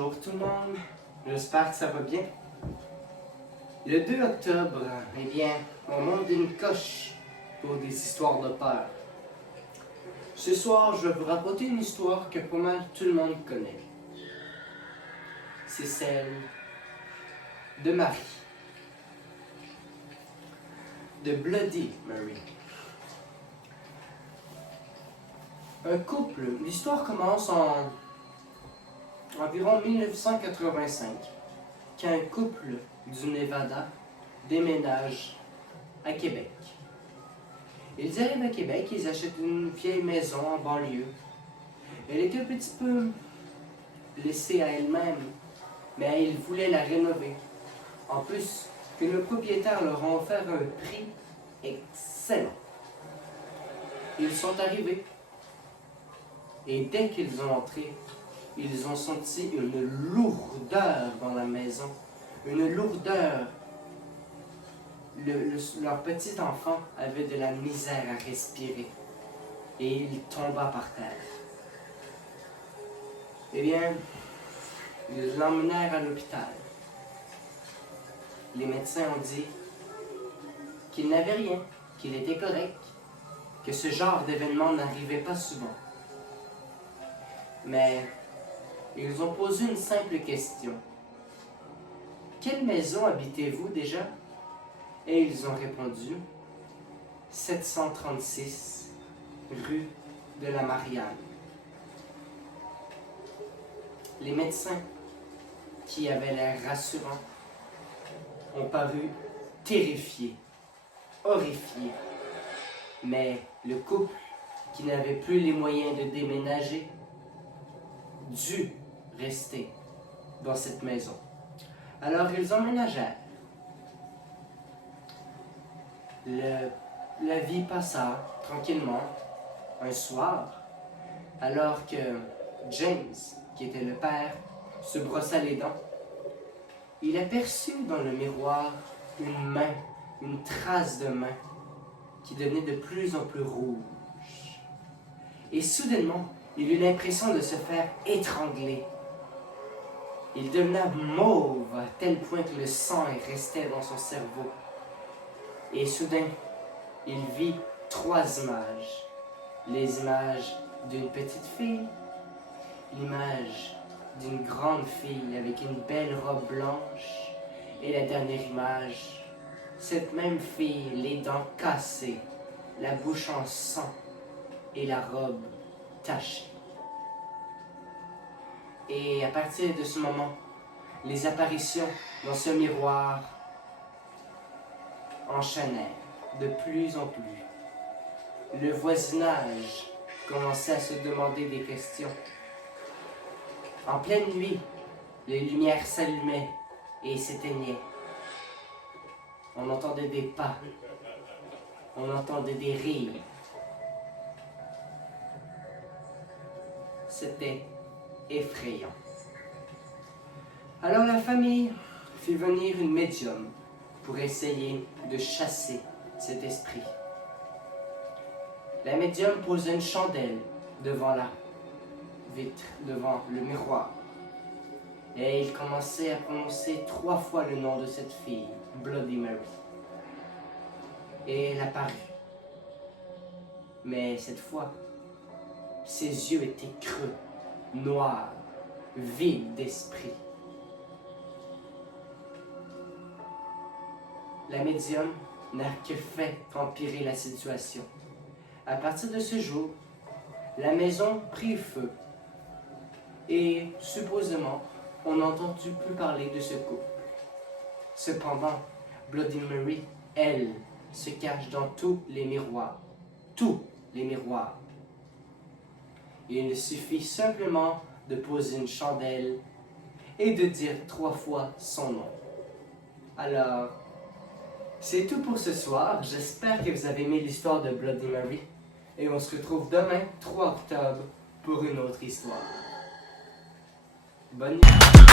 Bonjour tout le monde, j'espère que ça va bien. Le 2 octobre, eh bien, on monte une coche pour des histoires de peur. Ce soir, je vais vous raconter une histoire que pas mal tout le monde connaît. C'est celle de Marie. De Bloody Mary. Un couple, l'histoire commence en environ 1985, quand un couple du Nevada déménage à Québec. Ils arrivent à Québec, ils achètent une vieille maison en banlieue. Elle était un petit peu laissée à elle-même, mais ils voulaient la rénover. En plus, que le propriétaire leur a offert un prix excellent. Ils sont arrivés, et dès qu'ils ont entré, ils ont senti une lourdeur dans la maison. Une lourdeur. Leur petit enfant avait de la misère à respirer. Et il tomba par terre. Eh bien, ils l'emmenèrent à l'hôpital. Les médecins ont dit qu'il n'avait rien, qu'il était correct, que ce genre d'événement n'arrivait pas souvent. Mais ils ont posé une simple question. Quelle maison habitez-vous déjà? Et ils ont répondu 736 rue de la Marianne. Les médecins, qui avaient l'air rassurants, ont paru terrifiés, horrifiés. Mais le couple, qui n'avait plus les moyens de déménager, dut rester dans cette maison. Alors ils emménagèrent. La vie passa tranquillement. Un soir, alors que James, qui était le père, se brossa les dents, il aperçut dans le miroir une main, une trace de main, qui devenait de plus en plus rouge. Et soudainement, il eut l'impression de se faire étrangler. Il devena mauve à tel point que le sang restait dans son cerveau. Et soudain, il vit 3 images. Les images d'une petite fille, l'image d'une grande fille avec une belle robe blanche, et la dernière image, cette même fille, les dents cassées, la bouche en sang et la robe tachée. Et à partir de ce moment, les apparitions dans ce miroir enchaînèrent de plus en plus. Le voisinage commençait à se demander des questions. En pleine nuit, les lumières s'allumaient et s'éteignaient. On entendait des pas. On entendait des rires. C'était effrayant. Alors la famille fit venir une médium pour essayer de chasser cet esprit. La médium posa une chandelle devant la vitre, devant le miroir. Et il commençait à prononcer 3 fois le nom de cette fille, Bloody Mary. Et elle apparut. Mais cette fois, ses yeux étaient creux, noirs, vides d'esprit. La médium n'a que fait empirer la situation. À partir de ce jour, la maison prit feu. Et supposément, on n'entendit plus parler de ce couple. Cependant, Bloody Mary, elle, se cache dans tous les miroirs. Tous les miroirs. Il suffit simplement de poser une chandelle et de dire 3 fois son nom. Alors, c'est tout pour ce soir. J'espère que vous avez aimé l'histoire de Bloody Mary. Et on se retrouve demain, 3 octobre, pour une autre histoire. Bonne nuit.